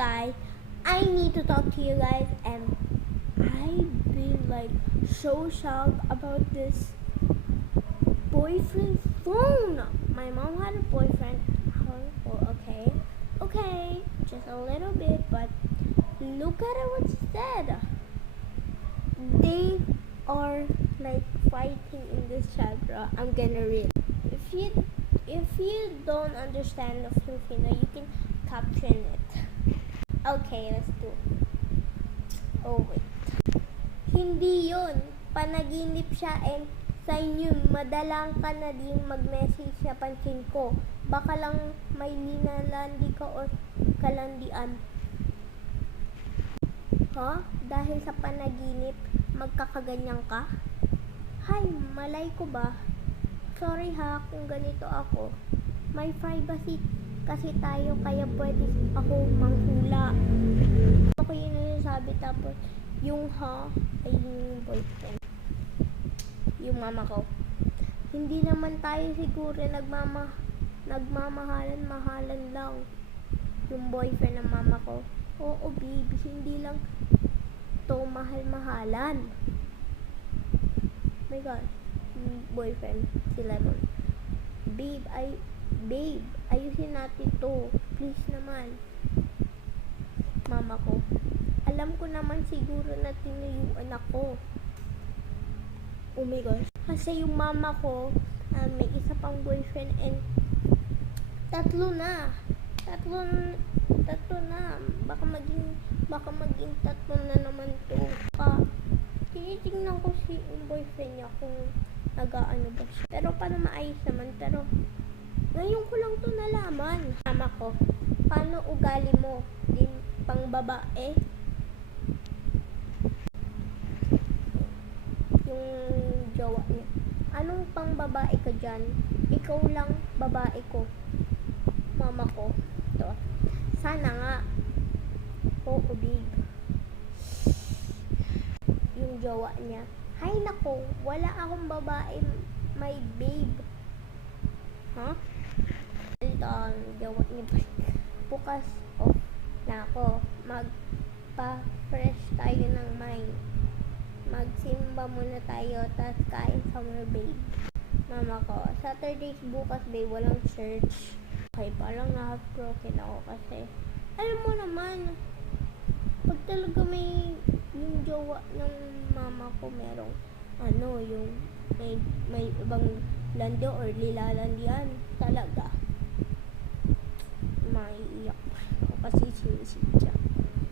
guys, I need to talk to you guys, and I've been like so shocked about this boyfriend phone. My mom had a boyfriend. Oh, okay, just a little bit, but look at what she said. They are like fighting in this chat, bro. I'm gonna read. If you don't understand the Filipino, you can caption it. Okay, let's do. Oh wait. Hindi yun. Panaginip siya, and sa inyo, madalang ka na din mag-message na pansin ko. Baka lang may linalandi ka o kalandian. Dahil sa panaginip, magkakaganyan ka? Hay, malay ko ba? Sorry ha kung ganito ako. May privacy kasi tayo, kaya pwede ako manghula. Ako yung nasasabi, tapos yung ay yung boyfriend. Yung mama ko. Hindi naman tayo siguro nagmamahalan lang. Yung boyfriend ng mama ko. Oo, babe, hindi lang to mahal-mahalan. My God, boyfriend, si Lemon. Babe, ayusin natin to. Please naman. Mama ko. Alam ko naman siguro na tinuyuan ako. Oh my gosh. Kasi yung mama ko, may isa pang boyfriend, and tatlo na. Baka maging tatlo na naman to. Tinitingnan ko si boyfriend niya kung nag-aano ba siya. Pero paano maayos naman. Pero ngayon ko lang to nalaman. Mama ko, paano ugali mo? Din pang babae? Yung jowa niya. Anong pang babae ka dyan? Ikaw lang babae ko. Mama ko. Ito. Sana nga. Oo, babe. Yung jowa niya. Hay nako, wala akong babae may babe. Ito ang jowa niya. Bukas na ako. Magpa-fresh tayo ng mind. Magsimba muna tayo, tas kain somewhere, babe. Mama ko, Saturdays bukas, babe, walang church. Okay, parang na-heartbroken ako kasi alam mo naman, pag talaga may yung jowa ng mama ko merong yung may ibang landi or lilalandian, talaga maiiyak ako kasi sinisip siya.